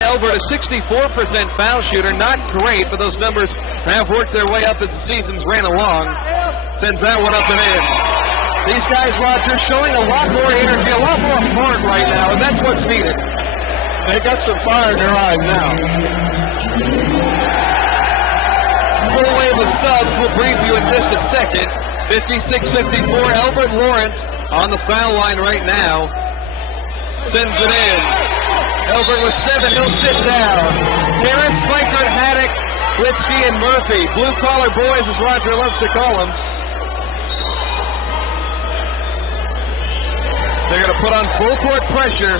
Elbert, a 64% foul shooter, not great, but those numbers have worked their way up as the seasons ran along. Sends that one up and in. These guys, Roger, showing a lot more energy, a lot more heart right now, and that's what's needed. They got some fire in their eyes now. Full wave of subs will brief you in just a second. 56-54, Albert Lawrence on the foul line right now. Sends it in. Albert with 7, he'll sit down. Harris, Schweikert, Haddock, Litsky, and Murphy. Blue-collar boys, as Roger loves to call them. They're going to put on full-court pressure.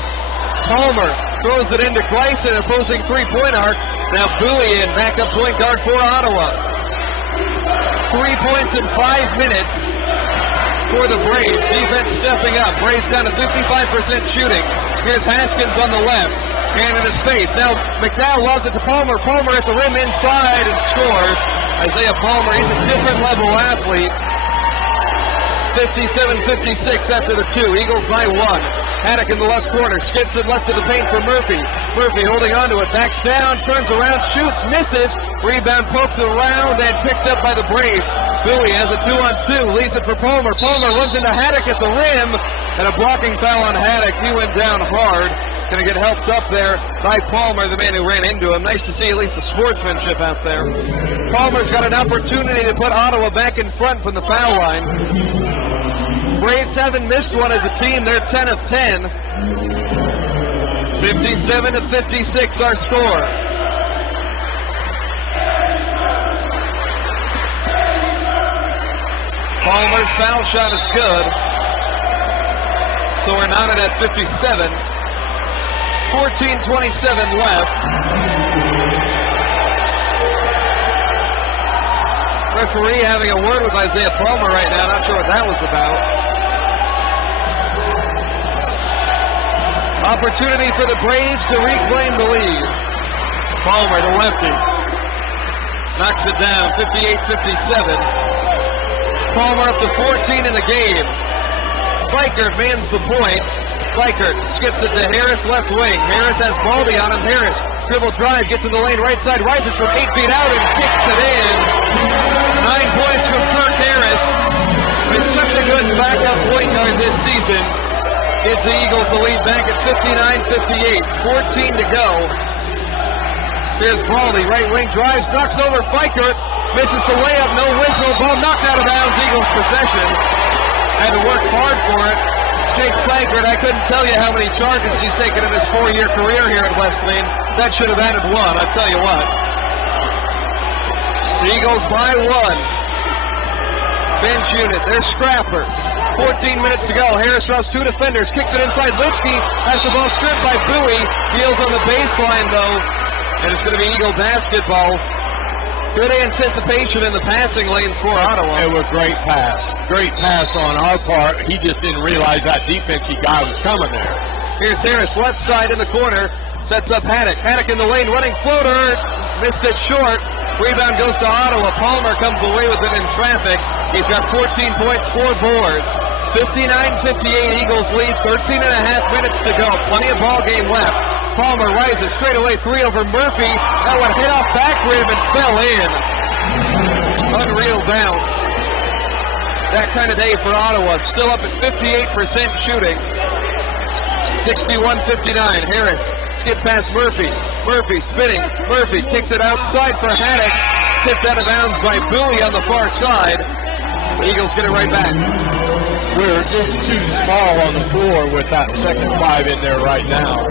Palmer throws it into Gleisen, opposing three-point arc. Now Bowie in, backup point guard for Ottawa. 3 points in 5 minutes for the Braves. Defense stepping up. Braves down to 55% shooting. Here's Haskins on the left. Hand in his face. Now McDowell loves it to Palmer. Palmer at the rim inside and scores. Isaiah Palmer, he's a different level athlete. 57-56 after the 2. Eagles by 1. Haddock in the left corner. Skips it left to the paint for Murphy. Murphy holding on to it. Backs down. Turns around. Shoots. Misses. Rebound poked around and picked up by the Braves. Bowie has a 2-on-2. Leaves it for Palmer. Palmer runs into Haddock at the rim. And a blocking foul on Haddock. He went down hard. Going to get helped up there by Palmer, the man who ran into him. Nice to see at least the sportsmanship out there. Palmer's got an opportunity to put Ottawa back in front from the foul line. Braves haven't missed one as a team. They're 10 of 10. 57-56 our score. Palmer's foul shot is good. So we're knotted at 57. 14:27 left. Referee having a word with Isaiah Palmer right now. Not sure what that was about. Opportunity for the Braves to reclaim the lead. Palmer, the lefty. Knocks it down, 58-57. Palmer up to 14 in the game. Schweikert mans the point. Schweikert skips it to Harris, left wing. Harris has Baldy on him. Harris, dribble drive, gets in the lane, right side, rises from 8 feet out and kicks it in. 9 points from Kirk Harris. Been such a good backup point guard this season. Gives the Eagles the lead back at 59-58. 14 to go. Here's Baldy, right wing drives, knocks over Schweikert. Misses the layup, no whistle. Ball knocked out of bounds, Eagles possession. Had to work hard for it. Jake Schweikert, I couldn't tell you how many charges he's taken in his 4-year career here at Wesleyan. That should have added 1, I'll tell you what. The Eagles by 1. Bench unit, they're scrappers. 14 minutes to go. Harris draws 2 defenders, kicks it inside. Litsky has the ball stripped by Bowie. Deals on the baseline, though. And it's going to be Eagle basketball. Good anticipation in the passing lanes for Ottawa. It was a great pass. Great pass on our part. He just didn't realize that defensive guy was coming there. Here's Harris, left side in the corner. Sets up Haddock. Haddock in the lane, running floater. Missed it short. Rebound goes to Ottawa. Palmer comes away with it in traffic. He's got 14 points, 4 boards. 59-58 Eagles lead, 13 and a half minutes to go. Plenty of ball game left. Palmer rises straight away, 3 over Murphy. That one hit off back rim and fell in. Unreal bounce. That kind of day for Ottawa. Still up at 58% shooting. 61-59. Harris skip past Murphy. Murphy spinning. Murphy kicks it outside for Haddock. Tipped out of bounds by Bowie on the far side. The Eagles get it right back. We're just too small on the floor with that second 5 in there right now.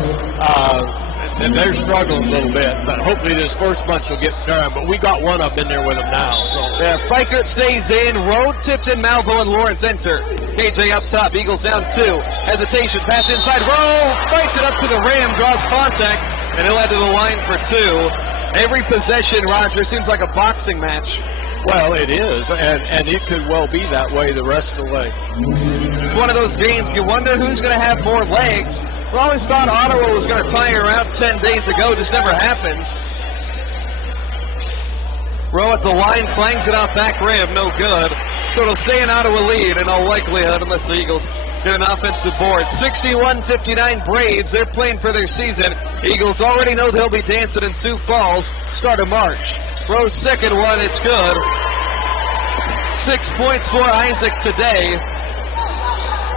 And they're struggling a little bit, but hopefully this first bunch will get done. But we got one up in there with them now. So yeah, Schweikert stays in. Road, Tipton, Malvo, and Lawrence enter. KJ up top. Eagles down 2. Hesitation. Pass inside. Rowe fights it up to the rim. Draws contact. And he'll head to the line for 2. Every possession, Roger, seems like a boxing match. Well, it is, and it could well be that way the rest of the way. It's one of those games you wonder who's going to have more legs. We always thought Ottawa was going to tire out 10 days ago. Just never happened. Rowe at the line, flangs it off back rim, no good. So it'll stay an Ottawa lead in all likelihood unless the Eagles get an offensive board. 61-59 Braves. They're playing for their season. Eagles already know they'll be dancing in Sioux Falls start of March. Rose second one. It's good. 6 points for Isaac today.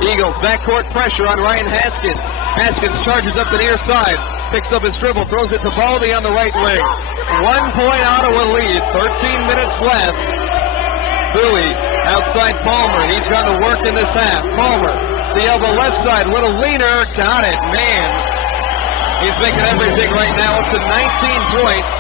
Eagles backcourt pressure on Ryan Haskins. Haskins charges up the near side. Picks up his dribble. Throws it to Baldy on the right wing. 1 point Ottawa lead. 13 minutes left. Bowie outside Palmer. He's gone to work in this half. Palmer, the elbow left side, little leaner. Got it, man. He's making everything right now up to 19 points.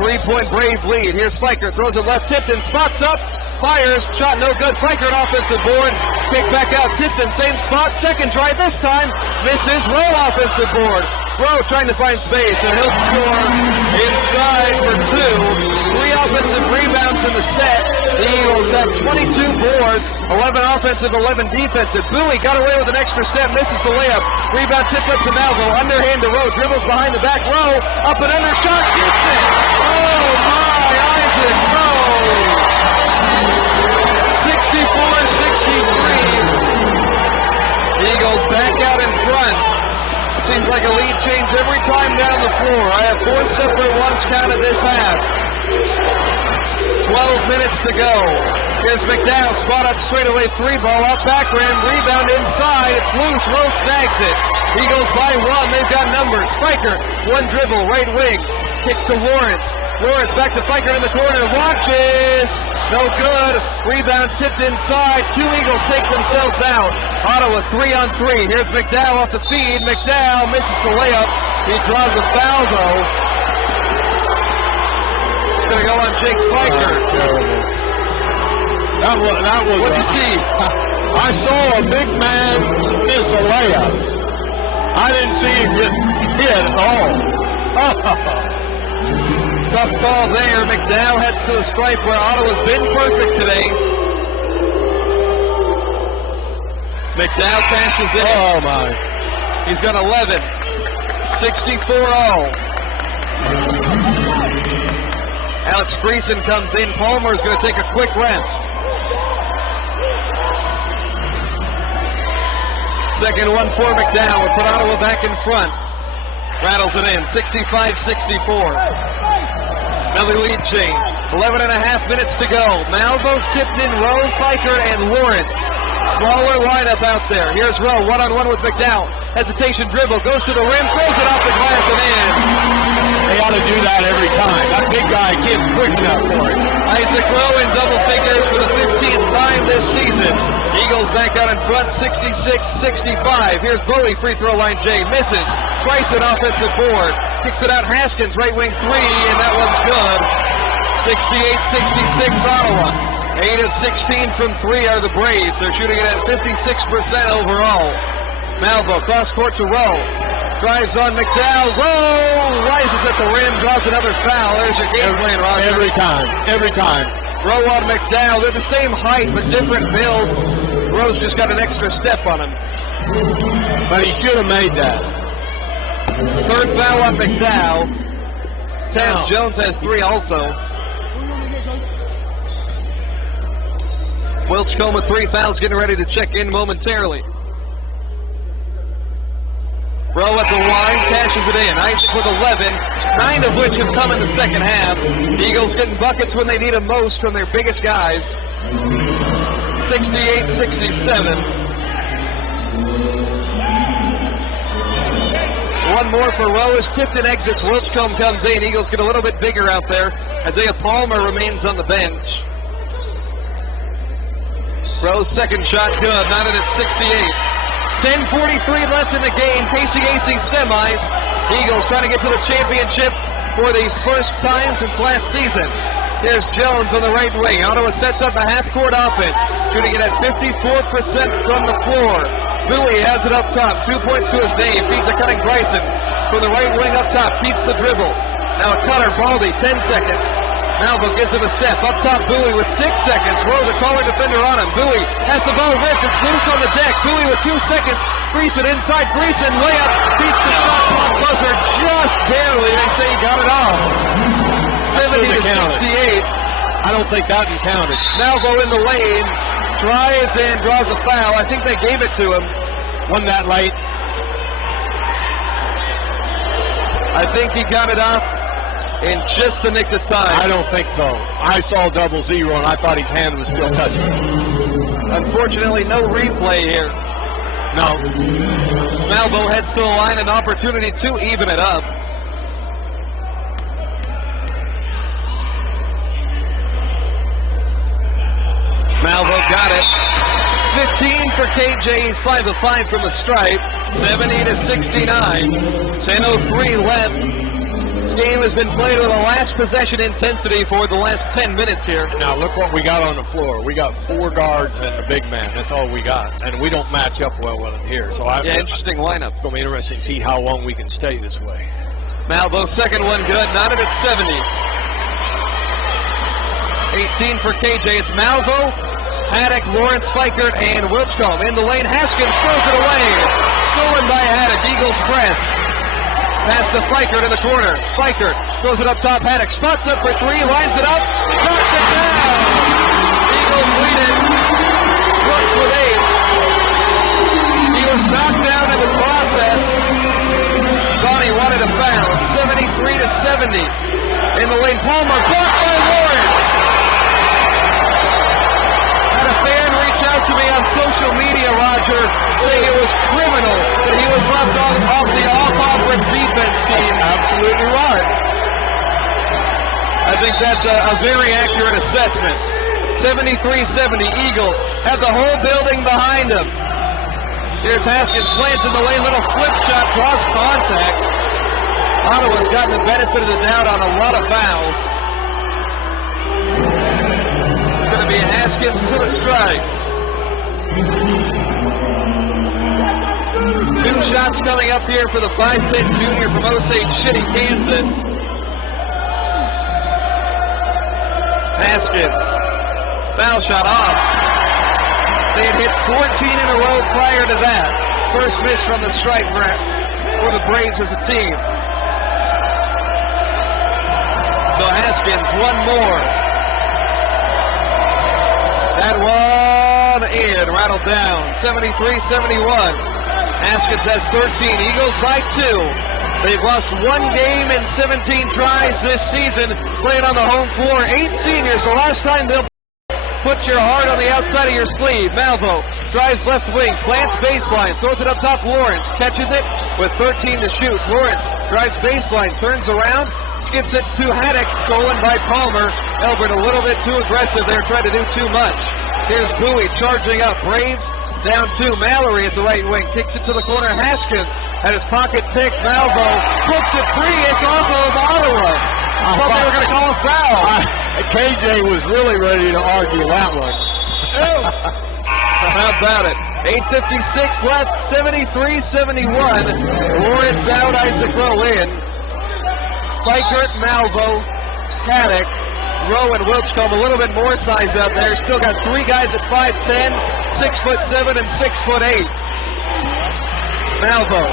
3-point Brave lead. Here's Feicher, throws it left. Tipton spots up, fires, shot no good. Feicher an offensive board. Kick back out. Tipton, same spot. Second try this time. Misses. Rowe offensive board. Rowe trying to find space, and he'll score inside for 2. 3 offensive rebounds in the set. The Eagles have 22 boards, 11 offensive, 11 defensive. Bowie got away with an extra step, misses the layup. Rebound tipped up to Malvo, underhand to Rowe, dribbles behind the back. Rowe, up and under, shot, gets it. Oh my, Isaac Rowe. 64-63. Eagles back out in front. Seems like a lead change every time down the floor. I have 4 separate ones counted this half. 12 minutes to go. Here's McDowell, spot up straight away, 3 ball up, back rim, rebound inside, it's loose, Rose snags it. Eagles by 1, they've got numbers. Feicher, 1 dribble, right wing, kicks to Lawrence. Lawrence back to Feicher in the corner, launches, no good. Rebound tipped inside, 2 Eagles take themselves out. Ottawa 3-on-3, here's McDowell off the feed, McDowell misses the layup. He draws a foul though. It's going to go on Jake Feicher. Terrible. That was What'd you see? I saw a big man miss a layup. I didn't see him get hit at all. Tough call there. McDowell heads to the stripe where Ottawa's been perfect today. McDowell cashes in. Oh my. He's got 11. 64-all. Alex Greason comes in. Palmer is going to take a quick rest. Second one for McDowell. Will put Ottawa back in front. Rattles it in. 65-64. Another lead change. 11 and a half minutes to go. Malvo, Tipton, Rowe, Feicher, and Lawrence. Smaller lineup out there. Here's Rowe, one-on-one with McDowell. Hesitation dribble, goes to the rim, throws it off the glass and in. They ought to do that every time. That big guy can't quick enough for him. Isaac Rowe in double figures for the 15th time this season. Eagles back out in front, 66-65. Here's Bowie, free throw line J, misses. Bryson offensive board, kicks it out Haskins, right wing 3, and that one's good. 68-66 Ottawa. 8 of 16 from 3 are the Braves. They're shooting it at 56% overall. Malvo, cross court to Rowe. Drives on McDowell. Rowe rises at the rim, draws another foul. There's your game plan, Roger. Every time. Rowe on McDowell. They're the same height but different builds. Rowe's just got an extra step on him. But he should have made that. Third foul on McDowell. Taz Jones has 3 also. Wilchcombe with 3 fouls, getting ready to check in momentarily. Rowe at the line, cashes it in. Isaac with 11, 9 of which have come in the second half. Eagles getting buckets when they need them most from their biggest guys. 68-67. One more for Rowe as Tipton exits. Wilchcombe comes in. Eagles get a little bit bigger out there. Isaiah Palmer remains on the bench. Rowe's second shot good, not at 68. 10:43 left in the game. KCAC semis. Eagles trying to get to the championship for the first time since last season. Here's Jones on the right wing. Ottawa sets up a half-court offense, shooting it at 54% from the floor. Bowie has it up top. 2 points to his name. Feeds a cutting Bryson from the right wing up top. Keeps the dribble. Now a cutter, Baldy, 10 seconds. Malvo gives him a step. Up top, Bowie with 6 seconds. Rowe, the taller defender on him. Bowie has the ball ripped. It's loose on the deck. Bowie with 2 seconds. Greason inside. Greason layup. Beats the shot clock buzzer just barely. They say he got it off. 70-68. I don't think that counted. Malvo in the lane, drives and draws a foul. I think they gave it to him. Wasn't that late? I think he got it off in just the nick of time. I don't think so. I saw 0 and I thought his hand was still touching. Unfortunately, no replay here. No. Malvo heads to the line, an opportunity to even it up. Malvo got it. 15 for KJ. He's 5 of 5 from the stripe. 70-69. Sano 3 left. This game has been played with a last possession intensity for the last 10 minutes here. Now look what we got on the floor. We got 4 guards and a big man. That's all we got. And we don't match up well with them here. So interesting lineup. It's going to be interesting to see how long we can stay this way. Malvo's second one good. Knotted at 70. 18 for KJ. It's Malvo, Haddock, Lawrence, Fikert, and Wilchcomb. In the lane, Haskins throws it away. Stolen by Haddock. Eagles press. Pass to Fikert in the corner. Fikert throws it up top. Haddock spots up for 3, lines it up, knocks it down. Eagles lead it. Brooks with 8. He was knocked down in the process. Thought he wanted a foul. 73-70. In the lane, Palmer blocked by Lawrence. Had a fan reach out to me on social media, Roger, saying it was criminal that he was left off the all-conference defense team. That's absolutely right. I think that's a very accurate assessment. 73-70, Eagles have the whole building behind them. Here's Haskins, plants in the lane, little flip shot, draws contact. Ottawa's gotten the benefit of the doubt on a lot of fouls. It's going to be Haskins to the strike. 2 shots coming up here for the 5'10 junior from Osage City, Kansas. Haskins, foul shot off. They had hit 14 in a row prior to that. First miss from the strike for the Braves as a team. So Haskins, one more. That one in, rattled down. 73-71. Haskins has 13. Eagles by 2. They've lost 1 game in 17 tries this season, playing on the home floor. 8 seniors, the last time they'll put your heart on the outside of your sleeve. Malvo drives left wing, plants baseline, throws it up top. Lawrence catches it with 13 to shoot. Lawrence drives baseline, turns around, skips it to Haddock, stolen by Palmer. Elbert a little bit too aggressive there, trying to do too much. Here's Bowie charging up. Braves down 2. Mallory at the right wing, kicks it to the corner. Haskins at his pocket pick. Malvo hooks it free. It's off of Ottawa. I thought they were going to call a foul. KJ was really ready to argue that one. How about it? 8:56 left, 73-71. Lawrence out, Isaac Rowe in. Fikert, Malvo, Haddock, Rowe and Wilchcomb, a little bit more size out there. Still got 3 guys at 5'10", 6'7", and 6'8". Malvo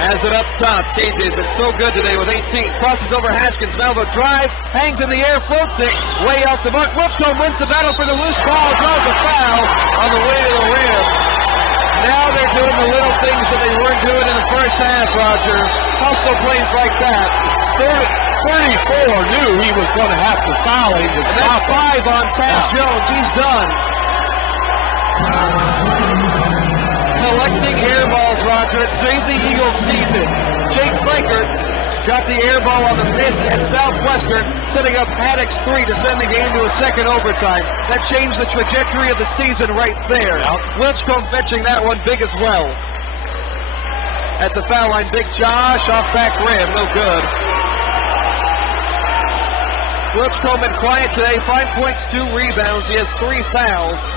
has it up top. KJ's been so good today with 18. Crosses over Haskins. Malvo drives, hangs in the air, floats it way off the mark. Wilchcomb wins the battle for the loose ball, draws a foul on the way to the rim. Now they're doing the little things that they weren't doing in the first half, Roger. Hustle plays like that. 34 knew he was going to have to foul him to stop. That's 5 on Taz Jones. He's done. Collecting air balls, Roger. It saved the Eagles' season. Jake Fikert got the air ball on the miss at Southwestern, setting up Haddock's 3 to send the game to a second overtime. That changed the trajectory of the season right there. Wilchcomb fetching that one big as well. At the foul line, Big Josh off back rim, no good. Wilchcomb been quiet today, 5 points, 2 rebounds. He has 3 fouls.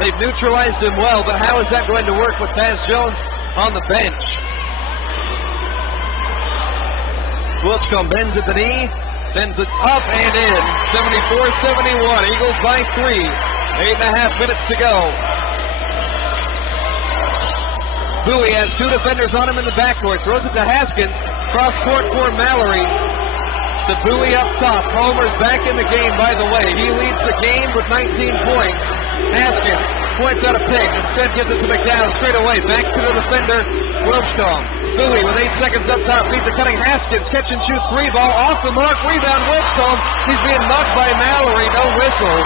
They've neutralized him well, but how is that going to work with Taz Jones on the bench? Wilchcomb bends at the knee, sends it up and in. 74-71, Eagles by 3. 8.5 minutes to go. Bowie has 2 defenders on him in the backcourt. Throws it to Haskins. Cross court for Mallory. to Bowie up top. Palmer's back in the game, by the way. He leads the game with 19 points. Haskins points out a pick. Instead gives it to McDowell straight away. Back to the defender, Wilchcomb. Bowie with 8 seconds up top. Beats a cutting Haskins. Catch and shoot three ball. Off the mark. Rebound, Wilchcomb. He's being mugged by Mallory. No whistle.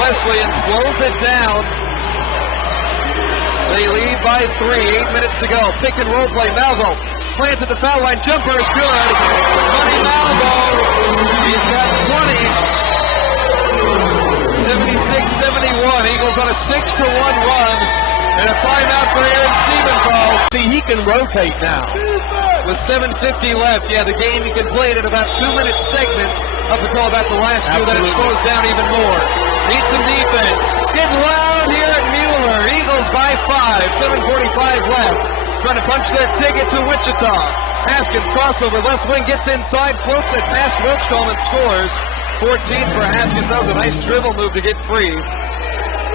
Wesleyan slows it down. They lead by 3. 8 minutes to go. Pick and roll play. Malvo plants at the foul line. Jumper is good. Money Malvo. He's got 20. 76-71. Eagles on a 6-1 run. And a timeout for Aaron Siebenthal. See, he can rotate now. With 7:50 left. Yeah, the game you can play it in about 2-minute segments up until about the last two. Then it slows down even more. Need some defense. Getting loud here at Mueller. Eagles by 5. 7:45 left. Trying to punch their ticket to Wichita. Haskins crossover. Left wing gets inside. Floats it past Wilchcomb and scores. 14 for Haskins. That was a nice dribble move to get free.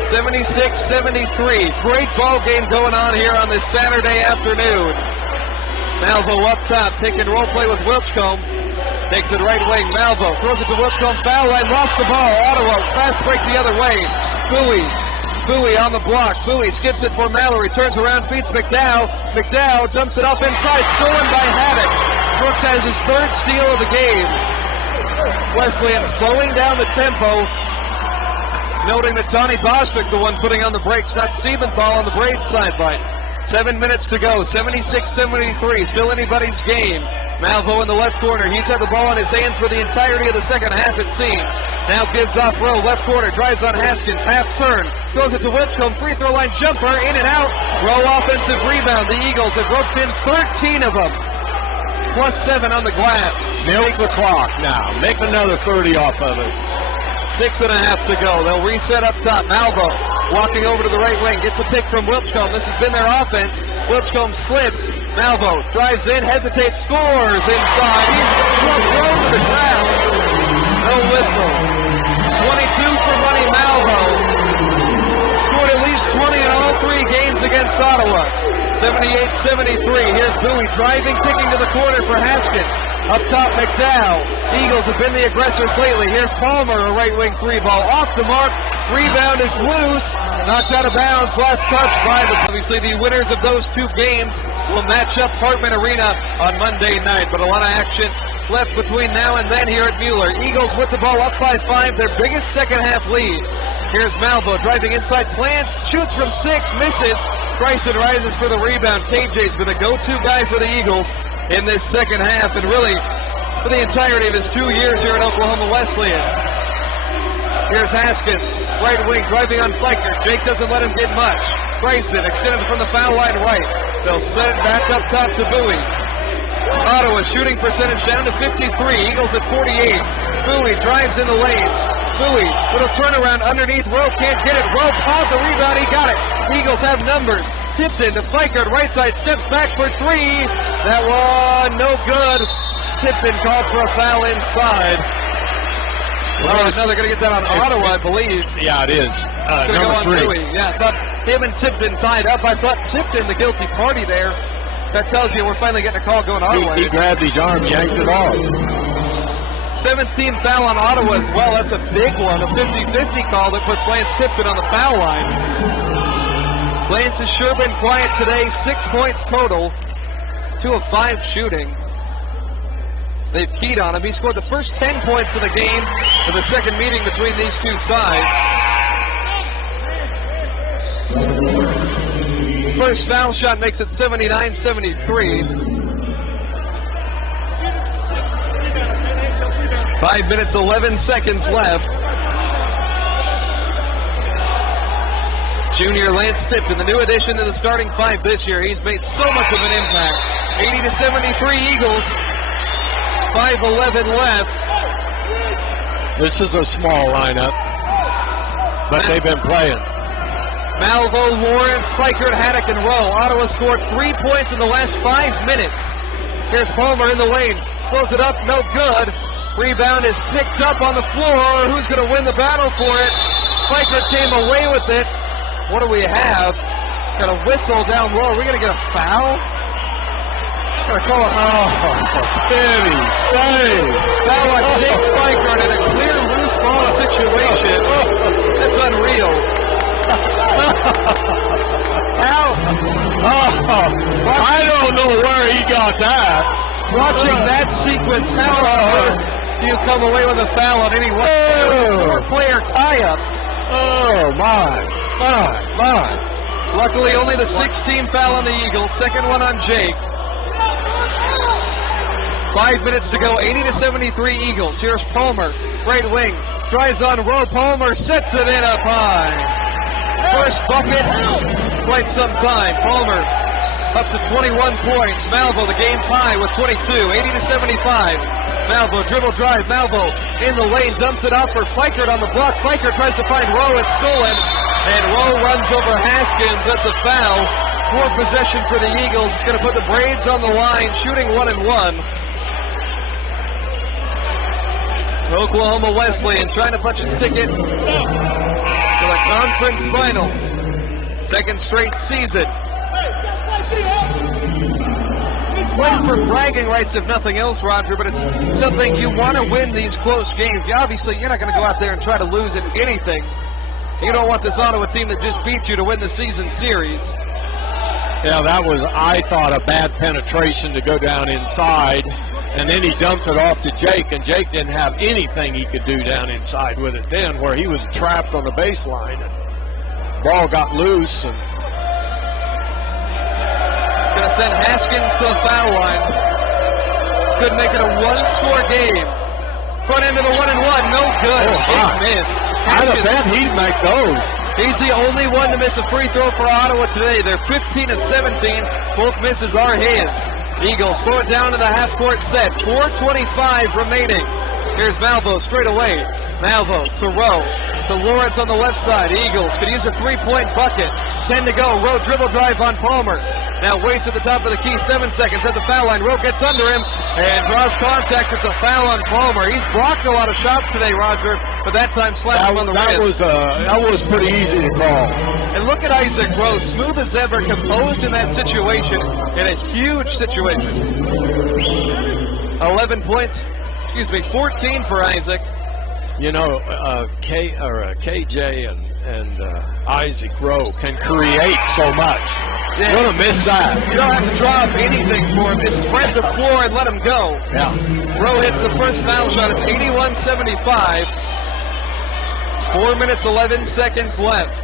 76-73. Great ball game going on here on this Saturday afternoon. Malvo up top. Pick and roll play with Wilchcomb. Takes it right wing. Malvo throws it to Wilchcomb. Foul line. Lost the ball. Ottawa. Fast break the other way. Bowie on the block. Bowie skips it for Mallory. Turns around. Feeds McDowell. McDowell dumps it up inside. Stolen by Haddock. Brooks has his third steal of the game. Wesleyan slowing down the tempo. Noting that Donnie Bostwick, the one putting on the brakes, not Siebenthal on the Braves sideline. 7 minutes to go. 76-73. Still anybody's game. Malvo in the left corner. He's had the ball in his hands for the entirety of the second half, it seems. Now gives off row. Left corner. Drives on Haskins. Half turn. Throws it to Wilchcomb. Free throw line jumper. In and out. Row offensive rebound. The Eagles have roped in 13 of them. +7 on the glass. Milk the clock now. Make another 30 off of it. 6.5 to go. They'll reset up top. Malvo walking over to the right wing. Gets a pick from Wilchcomb. This has been their offense. Wilchcomb slips. Malvo drives in, hesitates, scores inside. He's thrown to the ground. No whistle. 22 for Money Malvo. Scored at least 20 in all 3 games against Ottawa. 78-73. Here's Bowie driving, kicking to the corner for Haskins. Up top, McDowell. Eagles have been the aggressors lately. Here's Palmer, a right wing three ball. Off the mark. Rebound is loose. Knocked out of bounds. Last touch by the... Obviously, the winners of those 2 games will match up Hartman Arena on Monday night. But a lot of action left between now and then here at Mueller. Eagles with the ball up by 5. Their biggest second half lead. Here's Malvo driving inside. Plants. Shoots from 6. Misses. Bryson rises for the rebound. KJ's been a go-to guy for the Eagles in this second half, and really for the entirety of his 2 years here at Oklahoma Wesleyan. Here's Haskins, right wing, driving on Fleicher. Jake doesn't let him get much. Bryson extended from the foul line right. They'll set it back up top to Bowie. Ottawa shooting percentage down to 53. Eagles at 48. Bowie drives in the lane. Bowie, little turnaround underneath. Rowe can't get it. Rowe caught the rebound. He got it. Eagles have numbers. Tipped into Fleicher, right side, steps back for 3. That one, no good. Tipton called for a foul inside. Oh, now they're going to get that on Ottawa, I believe. Yeah, it is. Number 3. Bowie. Yeah, I thought him and Tipton tied up. I thought Tipton, the guilty party there. That tells you we're finally getting a call going our way. He grabbed his arm, yanked it off. 17th foul on Ottawa as well. That's a big one. A 50-50 call that puts Lance Tipton on the foul line. Lance has sure been quiet today. 6 points total. 2 of 5 shooting. They've keyed on him. He scored the first 10 points of the game for the second meeting between these 2 sides. First foul shot makes it 79-73. 5 minutes, 11 seconds left. Junior Lance Tipton, the new addition to the starting 5 this year. He's made so much of an impact. 80-73 Eagles. 5:11 left. This is a small lineup, but they've been playing. Malvo, Lawrence, Fleicher, Haddock, and Rowe. Ottawa scored 3 points in the last 5 minutes. Here's Palmer in the lane. Throws it up, no good. Rebound is picked up on the floor. Who's going to win the battle for it? Fleicher came away with it. What do we have? Got a whistle down low. Are we going to get a foul? going to call a foul. Oh, for pity's sake. Foul on Jake Fikert in a clear loose ball situation. That's unreal. How? I don't know where he got that. Watching that sequence, how on earth do you come away with a foul on any four-player tie-up? Oh, my. Luckily, only the 16th foul on the Eagles. Second one on Jake. 5 minutes to go, 80-73 Eagles. Here's Palmer, right wing, drives on Rowe. Palmer sets it in up high. First bucket, quite some time. Palmer up to 21 points. Malvo, the game's high with 22, 80-75. Malvo, dribble drive. Malvo in the lane, dumps it off for Fikert on the block. Fikert tries to find Rowe. It's stolen. And Rowe runs over Haskins. That's a foul. Poor possession for the Eagles. It's going to put the Braves on the line, shooting 1-1. Oklahoma Wesleyan trying to punch its ticket to the conference finals. Second straight season. Playing for bragging rights, if nothing else, Roger, but it's something you want to win these close games. Obviously, you're not going to go out there and try to lose in anything. You don't want this Ottawa team that just beat you to win the season series. Yeah, that was, I thought, a bad penetration to go down inside. And then he dumped it off to Jake, and Jake didn't have anything he could do down inside with it then, where he was trapped on the baseline. And ball got loose. And it's going to send Haskins to the foul line. Could make it a one-score game. Front end of the 1-1, no good. Big miss. I'd have bet he'd make those. He's the only one to miss a free throw for Ottawa today. They're 15 of 17. Both misses are his. Eagles slow it down to the half-court set. 4:25 remaining. Here's Malvo straight away. Malvo to Rowe. To Lawrence on the left side. Eagles could use a three-point bucket. 10 to go. Rowe dribble drive on Palmer. Now waits at the top of the key. 7 seconds at the foul line. Rowe gets under him and draws contact. It's a foul on Palmer. He's blocked a lot of shots today, Roger, but that time slapped him on the wrist. That was pretty easy to call. And look at Isaac Rowe, smooth as ever, composed in that situation, in a huge situation. 11 points, 14 for Isaac. You know, KJ and Isaac Rowe can create so much. Yeah. You're going to miss that. You don't have to drop anything for him. Just spread the floor and let him go. Yeah. Rowe hits the first foul shot. It's 81-75. 4 minutes, 11 seconds left.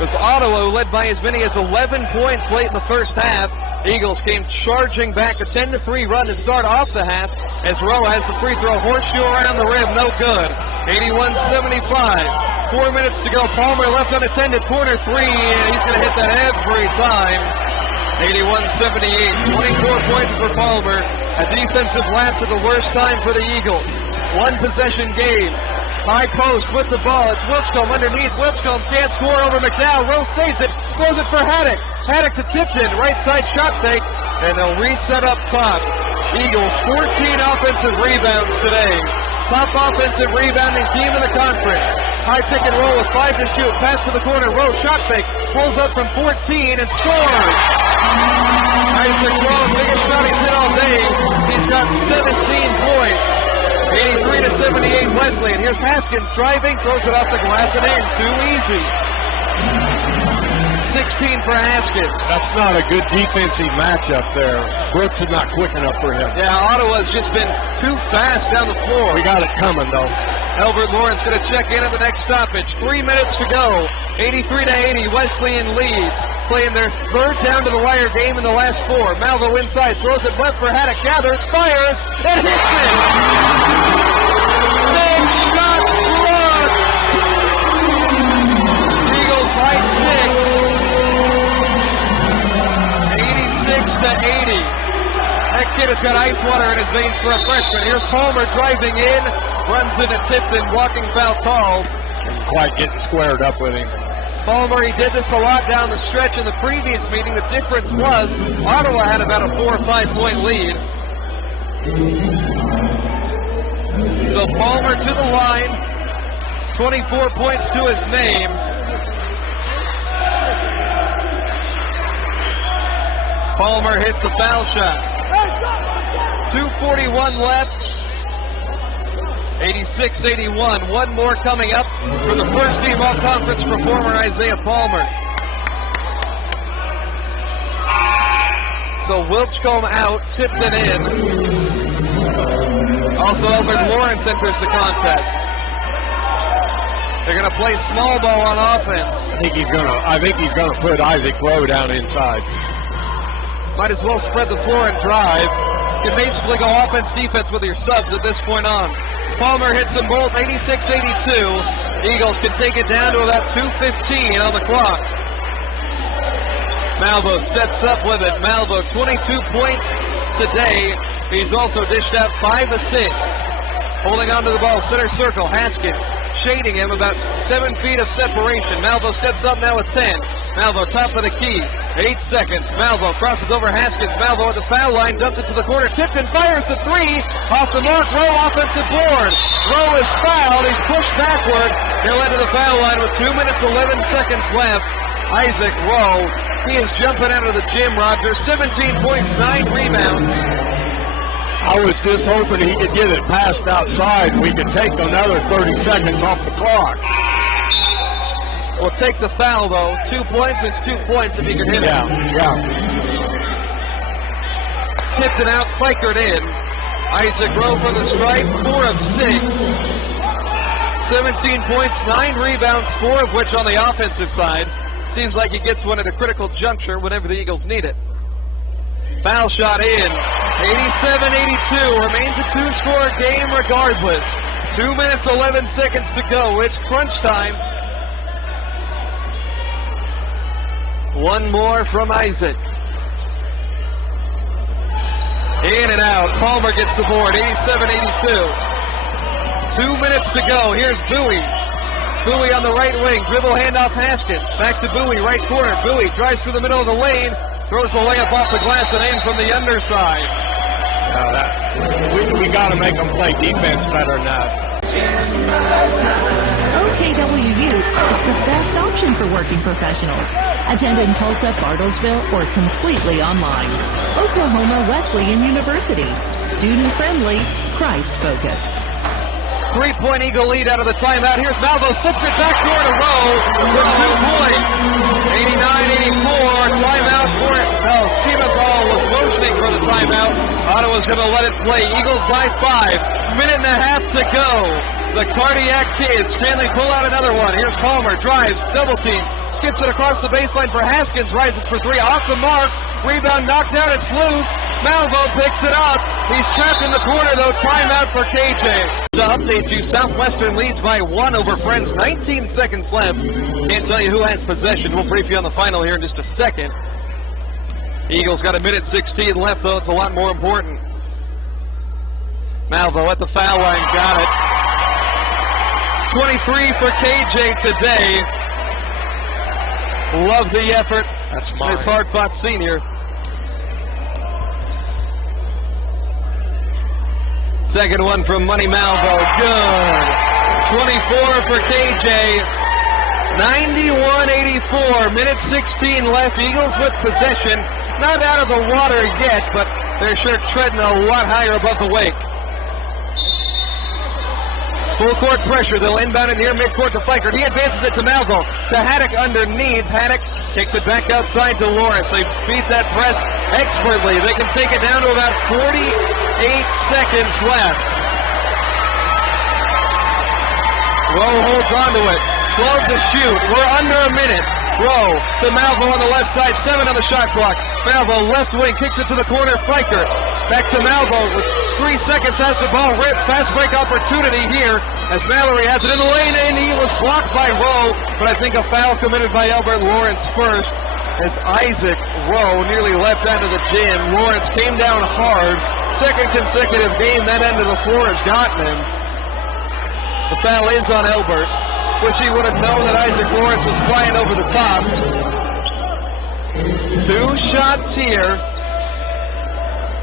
It's Ottawa who led by as many as 11 points late in the first half. Eagles came charging back, a 10-3 run to start off the half as Rowe has the free throw, horseshoe around the rim, no good. 81-75. 4 minutes to go. Palmer left unattended, corner three, and he's going to hit that every time. 81-78, 24 points for Palmer. A defensive lapse at the worst time for the Eagles. One possession game. High post with the ball. It's Wilchcomb underneath. Wilchcomb can't score over McDowell. Rowe saves it. Throws it for Haddock. Haddock to Tipton. Right side shot fake. And they'll reset up top. Eagles 14 offensive rebounds today. Top offensive rebounding team in the conference. High pick and roll with 5 to shoot. Pass to the corner. Rowe shot fake. Pulls up from 14 and scores. Isaac Rowe, biggest shot he's hit all day. He's got 17 points. 83-78 Wesleyan. Here's Haskins driving, throws it off the glass and in. Too easy. 16 for Haskins. That's not a good defensive matchup there. Brooks is not quick enough for him. Yeah, Ottawa's just been too fast down the floor. We got it coming, though. Albert Lawrence going to check in at the next stoppage. 3 minutes to go. 83-80, Wesleyan leads. Playing their third down to the wire game in the last 4. Malvo inside, throws it left for Haddock, gathers, fires, and hits it! Big shot blocks! Eagles by 6. 86-80. That kid has got ice water in his veins for a freshman. Here's Palmer driving in. Runs into Tipton, walking foul call. Didn't quite getting squared up with him. Palmer, he did this a lot down the stretch in the previous meeting. The difference was Ottawa had about a 4 or 5 point lead. So Palmer to the line, 24 points to his name. Palmer hits the foul shot. 2:41 left. 86-81. One more coming up for the first team all-conference performer, Isaiah Palmer. So Wilchcombe out, Tipton in. Also Albert Lawrence enters the contest. They're going to play small ball on offense. I think he's gonna put Isaac Rowe down inside. Might as well spread the floor and drive. You can basically go offense-defense with your subs at this point on. Palmer hits them both, 86-82. Eagles can take it down to about 2:15 on the clock. Malvo steps up with it. Malvo, 22 points today. He's also dished out 5 assists. Holding onto the ball, center circle, Haskins shading him about 7 feet of separation. Malvo steps up now with 10. Malvo top of the key, 8 seconds. Malvo crosses over Haskins. Malvo at the foul line, dumps it to the corner. Tipton fires the 3, off the mark. Rowe offensive board. Rowe is fouled. He's pushed backward. He'll head to the foul line with 2 minutes, 11 seconds left. Isaac Rowe, he is jumping out of the gym, Roger. 17 points, 9 rebounds. I was just hoping he could get it passed outside. We could take another 30 seconds off the clock. We'll take the foul, though. 2 points is 2 points if he can hit it. Yeah. Tipton out, Fikert in. Isaac Rowe from the stripe, 4 of 6. 17 points, 9 rebounds, 4 of which on the offensive side. Seems like he gets one at a critical juncture whenever the Eagles need it. Foul shot in. 87-82. Remains a 2-score game regardless. 2 minutes, 11 seconds to go. It's crunch time. One more from Isaac. In and out. Palmer gets the board. 87-82. 2 minutes to go. Here's Bowie. Bowie on the right wing. Dribble handoff Haskins. Back to Bowie, right corner. Bowie drives through the middle of the lane. Throws the layup off the glass and in from the underside. We got to make them play defense better than that. OKWU is the best option for working professionals. Attend in Tulsa, Bartlesville, or completely online. Oklahoma Wesleyan University. Student-friendly, Christ-focused. 3-point Eagle lead out of the timeout. Here's Malvo, slips it back door to Rowe for 2 points. 89-84, timeout for it. No, Timothy was motioning for the timeout. Ottawa's going to let it play. Eagles by 5. Minute and a half to go. The Cardiac Kids. Can they pull out another one? Here's Palmer, drives, double team, skips it across the baseline for Haskins, rises for 3, off the mark. Rebound knocked out, it's loose. Malvo picks it up. He's trapped in the corner though. Timeout for KJ. To update you, Southwestern leads by 1 over Friends. 19 seconds left. Can't tell you who has possession. We'll brief you on the final here in just a second. Eagles got 1:16 left though. It's a lot more important. Malvo at the foul line, got it. 23 for KJ today. Love the effort. That's mine. This hard-fought senior. Second one from Money Malvo. Good. 24 for KJ. 91-84. Minute 16 left. Eagles with possession. Not out of the water yet, but they're sure treading a lot higher above the wake. Full court pressure. They'll inbound it near midcourt to Fikert. He advances it to Malvo. To Haddock underneath. Haddock kicks it back outside to Lawrence. They've beat that press expertly. They can take it down to about 48 seconds left. Rowe holds on to it. 12 to shoot. We're under a minute. Rowe to Malvo on the left side. 7 on the shot clock. Malvo left wing kicks it to the corner. Fikert back to Malvo with 3 seconds, has the ball ripped. Fast break opportunity here as Mallory has it in the lane, and he was blocked by Rowe, but I think a foul committed by Albert Lawrence first as Isaac Rowe nearly leapt out of the gym. Lawrence came down hard. Second consecutive game that end of the floor has gotten him. The foul is on Albert. Wish he would have known that Isaac Lawrence was flying over the top. 2 shots here.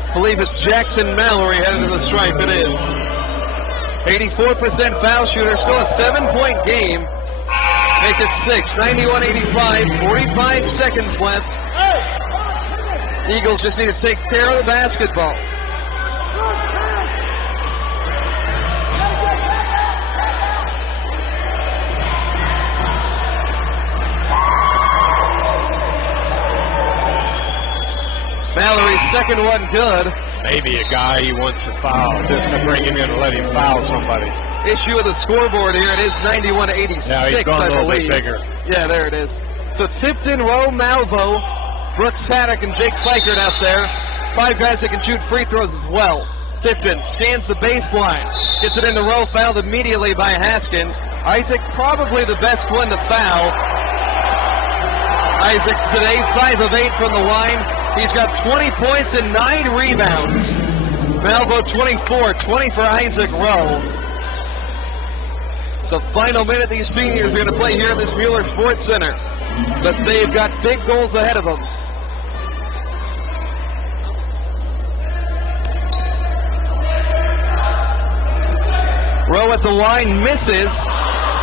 I believe it's Jackson Mallory headed to the stripe. It is. 84% foul shooter. Still a 7-point game. Make it 6. 91-85. 45 seconds left. Eagles just need to take care of the basketball. Mallory's second one good. Maybe a guy he wants to foul, just to bring him in and let him foul somebody. Issue with the scoreboard here. It is 91-86, Yeah, he's gone I a little believe. bit bigger. Yeah, there it is. So Tipton, Rowe, Malvo, Brooks Haddock, and Jake Fleichert out there. 5 guys that can shoot free throws as well. Tipton scans the baseline, gets it into Rowe, fouled immediately by Haskins. Isaac probably the best one to foul. Isaac today 5 of 8 from the line. He's got 20 points and 9 rebounds. Malvo 24, 20 for Isaac Rowe. So final minute these seniors are going to play here at this Mueller Sports Center. But they've got big goals ahead of them. Rowe at the line misses.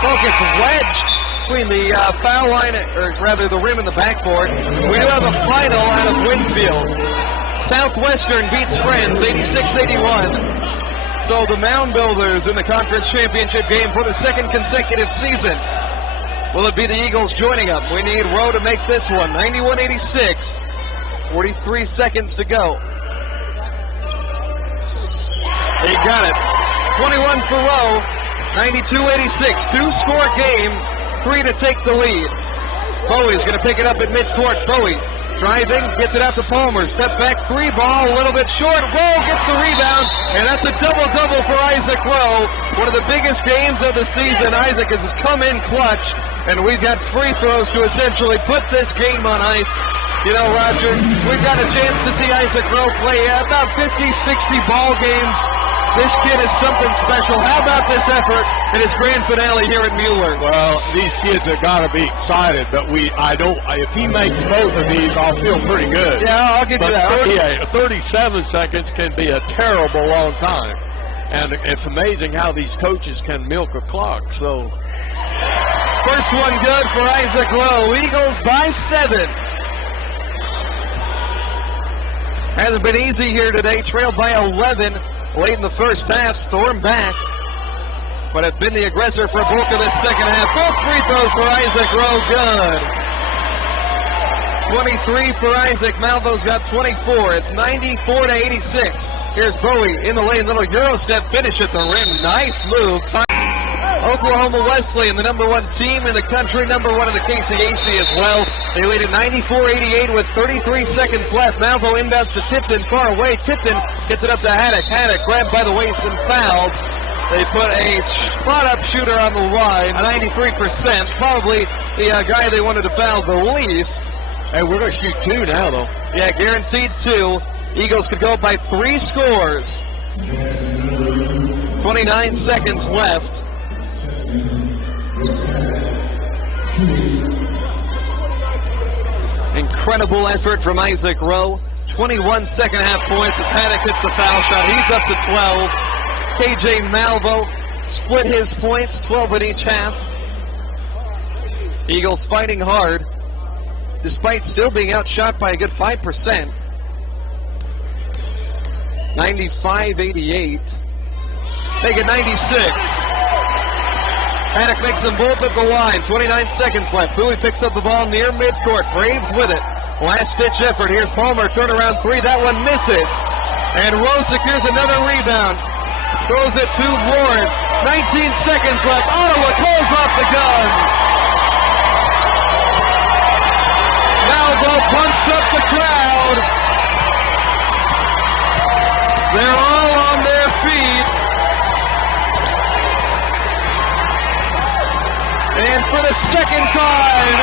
Ball gets wedged between the foul line, or rather the rim and the backboard. We do have a final out of Winfield. Southwestern beats Friends 86-81. So the Mound Builders in the conference championship game for the second consecutive season. Will it be the Eagles joining them? We need Rowe to make this one. 91-86. 43 seconds to go. He got it. 21 for Rowe. 92-86. 2-score game. 3 to take the lead. Bowie's going to pick it up at midcourt. Bowie driving, gets it out to Palmer. Step back 3 ball, a little bit short. Rowe gets the rebound, and that's a double-double for Isaac Rowe. One of the biggest games of the season. Isaac has come in clutch, and we've got free throws to essentially put this game on ice. You know, Roger, we've got a chance to see Isaac Rowe play about 50, 60 ball games. This kid is something special. How about this effort in his grand finale here at Mueller? Well, these kids have got to be excited, but if he makes both of these, I'll feel pretty good. Yeah, I'll give you that. 37 seconds can be a terrible long time. And it's amazing how these coaches can milk a clock. So, first one good for Isaac Rowe. Eagles by 7. Hasn't been easy here today. Trailed by 11 late in the first half. Storm back, but have been the aggressor for a bulk of this second half. Both free throws for Isaac Rowe, good. 23 for Isaac. Malvo's got 24. It's 94-86. Here's Bowie in the lane. Little Euro step finish at the rim. Nice move. Oklahoma Wesleyan, the number 1 team in the country, number 1 in the KCAC as well. They lead at 94-88 with 33 seconds left. Malvo inbounds to Tipton, far away. Tipton gets it up to Haddock. Haddock grabbed by the waist and fouled. They put a spot-up shooter on the line, 93%. Probably the guy they wanted to foul the least. Hey, we're going to shoot 2 now, though. Yeah, guaranteed 2. Eagles could go by 3 scores. 29 seconds left. Incredible effort from Isaac Rowe. 21 second half points as Haddock hits the foul shot. He's up to 12. KJ Malvo split his points, 12 in each half. Eagles fighting hard, despite still being outshot by a good 5%. 95-88. Make it 96. Haddock makes them both at the line. 29 seconds left. Bowie picks up the ball near midcourt. Braves with it. Last-ditch effort. Here's Palmer. Turnaround 3. That one misses. And Rowe secures another rebound. Throws it to Lawrence. 19 seconds left. Ottawa calls off the guns. Malvo pumps up the crowd. They're all on their feet. And for the second time